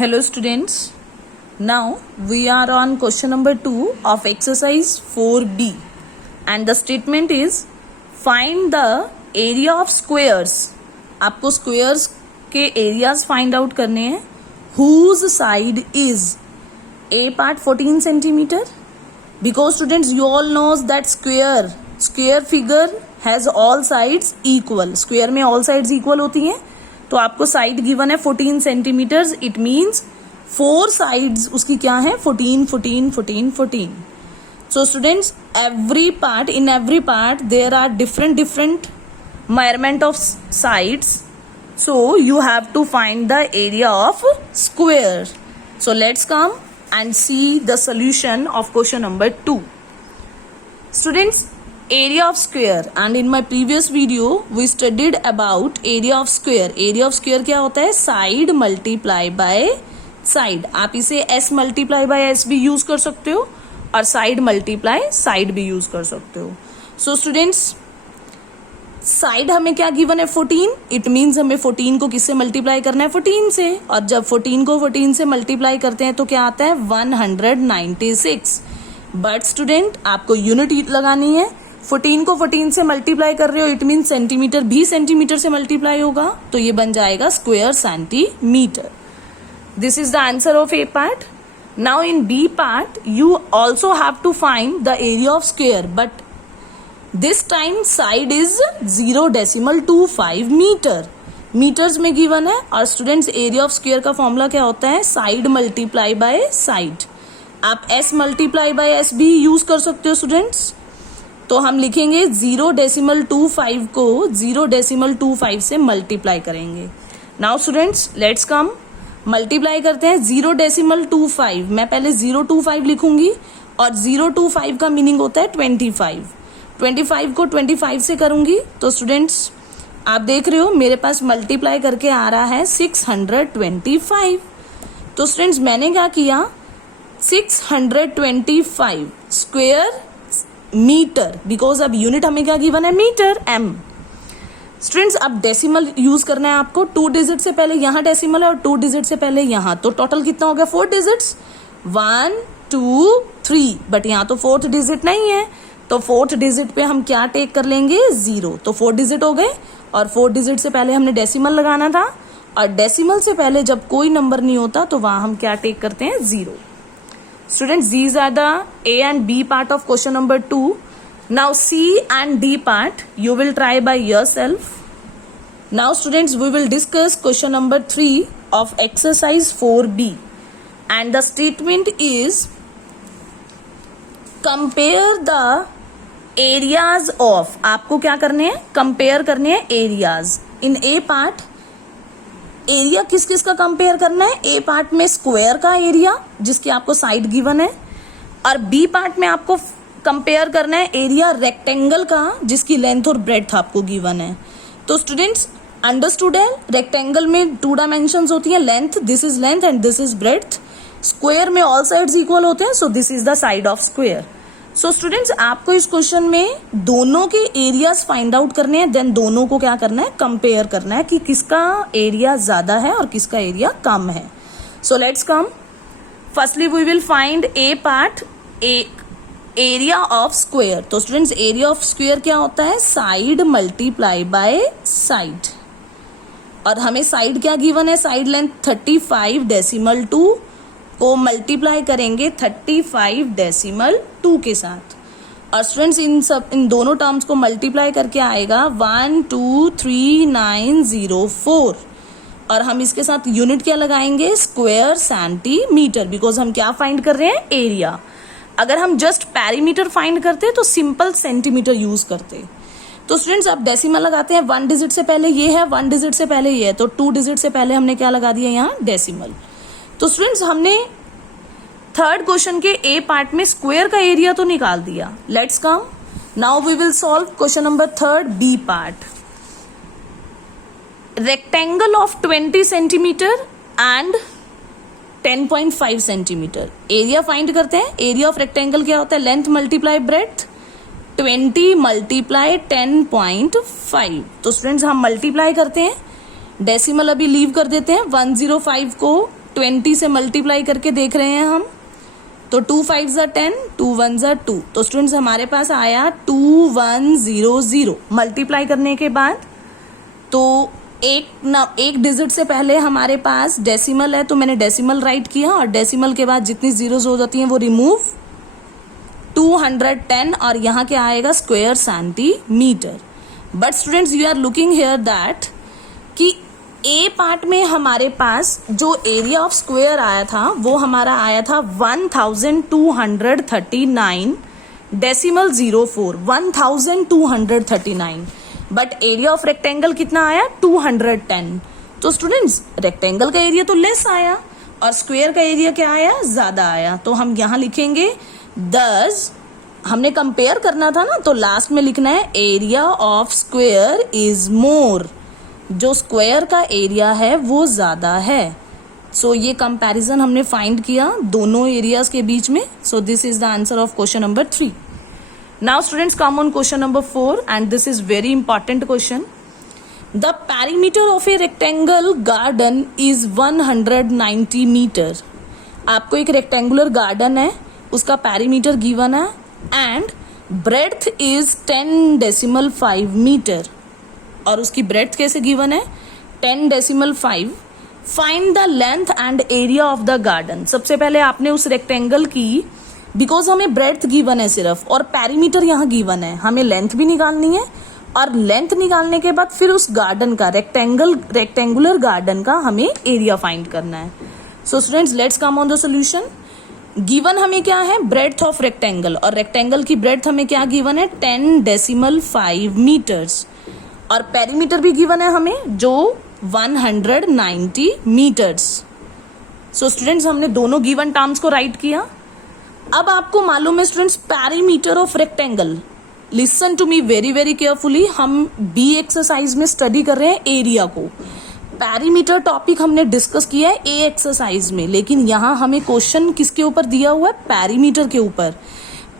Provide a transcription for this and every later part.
Hello students, now we are on question number 2 of exercise 4B and the statement is find the area of squares. आपको squares के areas find out करने हैं. Whose side is A part 14 centimeter? Because students you all knows that square figure has all sides equal. Square में all sides equal होती हैं. तो आपको side given है 14 सेंटीमीटर्स. इट मीन्स 4 साइड्स उसकी क्या है 14 14 14 14. So students every part there are different measurement of sides. So you have to find the area of square. So let's come and see the solution of question number 2. Students, area of square, and in my previous video we studied about area of square. area of square क्या होता है side multiply by side. आप इसे s multiply by s भी use कर सकते हो और side multiply side भी यूज कर सकते हो. So students, साइड हमें क्या गिवन है 14. इट मीन्स हमें 14 को किससे मल्टीप्लाई करना है 14 से, और जब 14 को 14 से मल्टीप्लाई करते हैं तो क्या आता है 196. बट स्टूडेंट आपको यूनिट लगानी है. 14 को 14 से मल्टीप्लाई कर रहे हो इट मीन्स सेंटीमीटर भी सेंटीमीटर से मल्टीप्लाई होगा तो ये बन जाएगा square centimetre. This is the answer of A part. Now in B part you also have to find the area of square but this time side is 0.25 metre. Metres में given है. और students area of square का formula क्या होता है side multiply by side. आप s multiply by s भी use कर सकते हो स्टूडेंट्स. तो हम लिखेंगे 0.25 को 0.25 से मल्टीप्लाई करेंगे. Now students let's come multiply करते हैं. 0.25 मैं पहले 0.25 लिखूंगी और 0.25 का मीनिंग होता है 25. 25 को 25 से करूंगी तो स्टूडेंट्स आप देख रहे हो मेरे पास मल्टीप्लाई करके आ रहा है 625. तो स्टूडेंट्स मैंने क्या किया 625 स्क्वायर मीटर, बिकॉज अब यूनिट हमें क्या गिवन है मीटर m. स्टूडेंट्स अब डेसिमल यूज करना है आपको. 2 डिजिट से पहले यहाँ डेसिमल है और 2 डिजिट से पहले यहाँ, तो टोटल कितना हो गया 4 डिजिट्स 1 2 3. बट यहाँ तो 4th डिजिट नहीं है तो 4th डिजिट पे हम क्या टेक कर लेंगे 0. तो 4 डिजिट हो गए और 4 डिजिट से पहले हमने डेसिमल लगाना था और डेसिमल से पहले जब कोई नंबर नहीं होता तो वहां हम क्या टेक करते हैं 0. Students these are the A and B part of question number 2. Now C and D part you will try by yourself. Now students we will discuss question number 3 of exercise 4B and the statement is compare the areas of. आपको क्या करने हैं compare करने हैं areas. इन ए part area किस किस का compare करना है. ए पार्ट में स्क्वायर का एरिया जिसकी आपको साइड गिवन है और बी पार्ट में आपको कंपेयर करना है एरिया रेक्टेंगल का जिसकी लेंथ और ब्रेड्थ आपको गिवन है. तो स्टूडेंट्स अंडरस्टूड है रेक्टेंगल में 2 डायमेंशंस होती है length, this is length and this is breadth. Square में ऑल साइड्स इक्वल होते हैं so this is the side of square. So students आपको इस क्वेश्चन में दोनों के एरियाज फाइंड आउट करने हैं, देन दोनों को क्या करना है कंपेयर करना है कि किसका एरिया ज्यादा है और किसका एरिया कम है. So let's come. Firstly we will find A part area of square. तो स्टूडेंट्स एरिया ऑफ स्क्वायर क्या होता है साइड मल्टीप्लाई बाय साइड. और हमें साइड क्या गिवन है साइड लेंथ 35.2 को मल्टीप्लाई करेंगे 35.2 के साथ. और स्टूडेंट्स इन दोनों टर्म्स को मल्टीप्लाई करके आएगा 123904 और हम इसके साथ यूनिट क्या लगाएंगे स्क्वायर सेंटीमीटर, बिकॉज हम क्या फाइंड कर रहे हैं एरिया. अगर हम जस्ट पेरीमीटर फाइंड करते तो सिंपल सेंटीमीटर यूज करते. तो स्टूडेंट्स अब डेसिमल लगाते हैं. 1 डिजिट से पहले ये है 1 डिजिट से पहले ये है तो 2 डिजिट से पहले हमने क्या लगा दिया यहाँ डेसिमल. तो स्टूडेंट्स हमने थर्ड क्वेश्चन के ए पार्ट में स्क्वायर का एरिया तो निकाल दिया. Let's come now we will solve question number 3 B part. Rectangle of 20 centimetre and 10.5 centimetre. Area find करते हैं. एरिया ऑफ रेक्टेंगल क्या होता है लेंथ मल्टीप्लाई ब्रेड्थ 20 मल्टीप्लाई 10.5. तो स्टूडेंट्स हम मल्टीप्लाई करते हैं. डेसिमल अभी लीव कर देते हैं. 105 को 20 से मल्टीप्लाई करके देख रहे हैं हम, तो 2 5 10, 2 1 2। तो स्टूडेंट्स हमारे पास आया 2100। मल्टीप्लाई करने के बाद तो एक डिजिट से पहले हमारे पास डेसिमल है, तो मैंने डेसिमल राइट किया, और डेसिमल के बाद जितनी जीरोस हो जाती हैं वो रिमूव, 210, और यहाँ क्या आएगा, square centimetre. But students you are looking here that कि ए पार्ट में हमारे पास जो एरिया ऑफ स्क्वायर आया था वो हमारा आया था 1239 decimal 04, 1239। But area of rectangle कितना आया, 210। तो स्टूडेंट्स रेक्टेंगल का एरिया तो लेस आया और स्क्वायर का एरिया क्या आया, ज्यादा आया। तो हम यहां लिखेंगे 10, हमने कंपेयर करना था ना, तो लास्ट में लिखना है area of square is more, जो स्क्वायर का एरिया है वो ज्यादा है। सो ये कंपैरिजन हमने फाइंड किया दोनों एरियाज के बीच में। So this is the answer of question number 3। Now students come on question number 4, and this is very important question. The perimeter of a rectangle garden is 190 meter. आपको एक rectangular garden है, उसका perimeter given है and breadth is 10.5 metre, और उसकी breadth कैसे given है, 10.5। Find the length and area of the garden. सबसे पहले आपने उस रेक्टेंगल की, बिकॉज हमें ब्रेड्थ गिवन है सिर्फ और पेरीमीटर यहाँ गिवन है, हमें लेंथ भी निकालनी है, और लेंथ निकालने के बाद फिर उस गार्डन का रेक्टेंगुलर गार्डन का हमें एरिया फाइंड करना है। So students let's come on the solution. Given हमें क्या है, ब्रेड्थ ऑफ रेक्टेंगल, और रेक्टेंगल की ब्रेड्थ हमें क्या गिवन है, 10.5 मीटर्स, और पेरीमीटर भी गिवन है हमें जो 190 मीटर्स। सो स्टूडेंट्स हमने दोनों गिवन टर्म्स को राइट किया। अब आपको मालूम है students perimeter of rectangle, listen to me very very carefully, हम बी एक्सरसाइज में स्टडी कर रहे हैं एरिया को। पेरीमीटर टॉपिक हमने डिस्कस किया है ए एक्सरसाइज में, लेकिन यहाँ हमें क्वेश्चन किसके ऊपर दिया हुआ है, पेरीमीटर के ऊपर।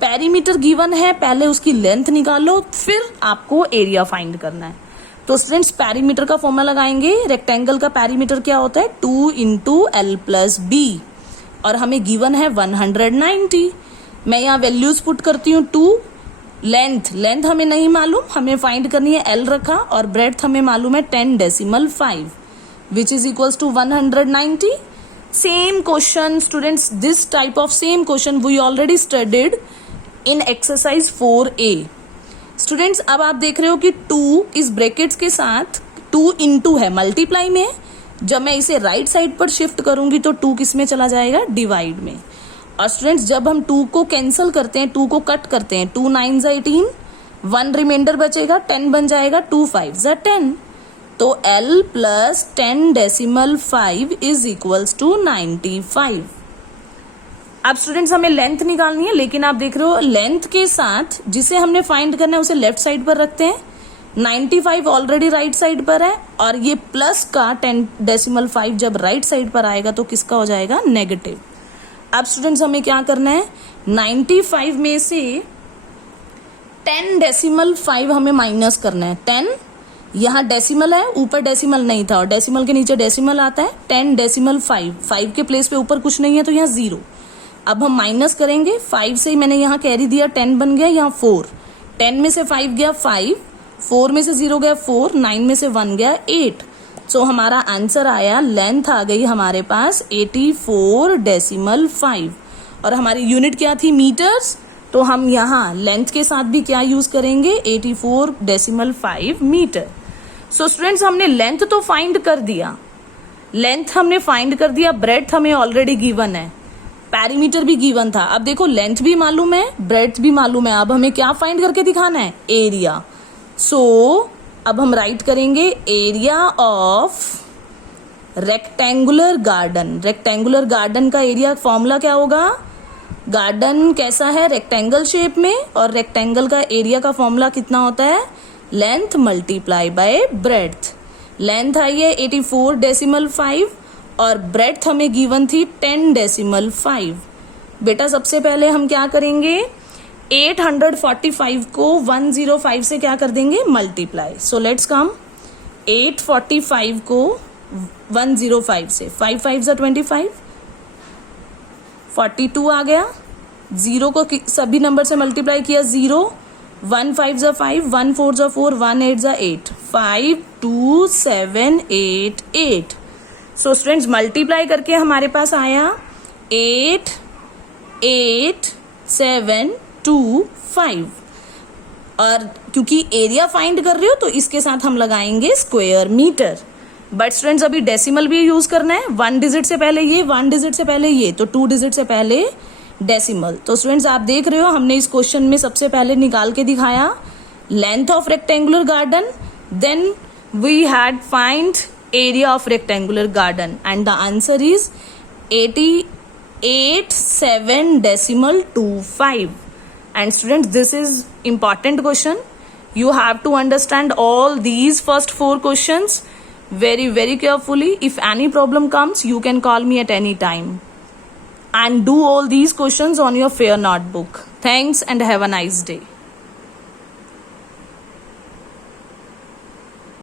पेरीमीटर गिवन है, पहले उसकी लेंथ निकालो फिर आपको एरिया फाइंड करना है। तो स्टूडेंट्स पेरीमीटर का फॉर्मूला लगाएंगे, रेक्टेंगल का पेरीमीटर क्या होता है, 2 × L+B, और हमें गिवन है 190। मैं यहाँ वैल्यूज पुट करती हूँ, 2। लेंथ हमें नहीं मालूम, हमें फाइंड करनी है, L रखा, और ब्रेड्थ हमें मालूम है 10.5 which is equals to 190। Same question students, this type of same question we already studied in exercise 4A। Students अब आप देख रहे हो कि 2 इस ब्रैकेट्स के साथ 2 × है, मल्टीप्लाई में। जब मैं इसे राइट साइड पर शिफ्ट करूंगी तो 2 किस में चला जाएगा, डिवाइड में। और स्टूडेंट्स जब हम 2 को कैंसिल करते हैं, 2 को कट करते हैं, 2 9 18, 1 रिमाइंडर बचेगा, 10 बन जाएगा, 2 5 10। तो L + 10.5 इज इक्वल्स टू 95। अब स्टूडेंट्स हमें लेंथ निकालनी है, लेकिन आप देख रहे हो लेंथ के साथ जिसे हमने फाइंड करना है उसे लेफ्ट साइड पर रखते हैं। 95 ऑलरेडी राइट साइड पर है, और ये प्लस का 10.5 जब राइट साइड पर आएगा तो किसका हो जाएगा, नेगेटिव। अब स्टूडेंट्स हमें क्या करना है, 95 में से 10.5 हमें माइनस करना है। 10 यहाँ डेसिमल है, ऊपर डेसिमल नहीं था, और डेसिमल के नीचे डेसिमल आता है, 10.5 5 के प्लेस पे ऊपर कुछ नहीं है तो यहाँ 0। अब हम माइनस करेंगे, 5 से मैंने यहाँ कैरी दिया, 10 बन गया, यहाँ 4, 10 में से 5 गया 5, 4 में से 0 गया 4, 9 में से 1 गया 8। सो हमारा आंसर आया, लेंथ आ गई हमारे पास 84.5, और हमारी यूनिट क्या थी, मीटर्स। तो हम यहाँ लेंथ के साथ भी क्या यूज करेंगे, 84.5 मीटर। सो स्टूडेंट्स हमने लेंथ तो फाइंड कर दिया, ब्रेड्थ हमें ऑलरेडी गिवन है, पेरीमीटर भी गिवन था। अब देखो लेंथ भी मालूम है, ब्रेड्थ भी मालूम है, अब हमें क्या फाइंड करके दिखाना है, एरिया। सो अब हम राइट करेंगे एरिया ऑफ रेक्टेंगुलर गार्डन का एरिया फॉर्मूला क्या होगा, गार्डन कैसा है, रेक्टेंगल शेप में, और रेक्टेंगल का एरिया का फॉर्मूला कितना होता है, length multiply by breadth. Length आई है 84.5 और ब्रेड्थ हमें गिवन थी 10.5। बेटा सबसे पहले हम क्या करेंगे, 845 को 105 से क्या कर देंगे, मल्टीप्लाई। सो लेट्स कम, 845 को 105 से 5 5 ज़ा 25, 42 आ गया। 0 को सभी नंबर से मल्टीप्लाई किया 0, 1 5 ज़ा 5, 1 4 ज़ा 4, 1 8 ज़ा 8, 5 2 7 8 8। सो स्टूडेंट्स मल्टीप्लाई करके हमारे पास आया 8 8 7 2 5। और क्योंकि एरिया फाइंड कर रहे हो तो इसके साथ हम लगाएंगे स्क्वायर मीटर। बट स्टूडेंट्स अभी डेसिमल भी यूज करना है, 1 डिजिट से पहले ये, 1 डिजिट से पहले ये, तो 2 डिजिट से पहले डेसिमल। तो स्टूडेंट्स आप देख रहे हो हमने इस क्वेश्चन में सबसे पहले निकाल के दिखाया length of rectangular garden, then we had find area of rectangular garden and the answer is 88.725. And students, this is important question. You have to understand all these first 4 questions very carefully. If any problem comes, you can call me at any time. And do all these questions on your fair notebook. Thanks and have a nice day.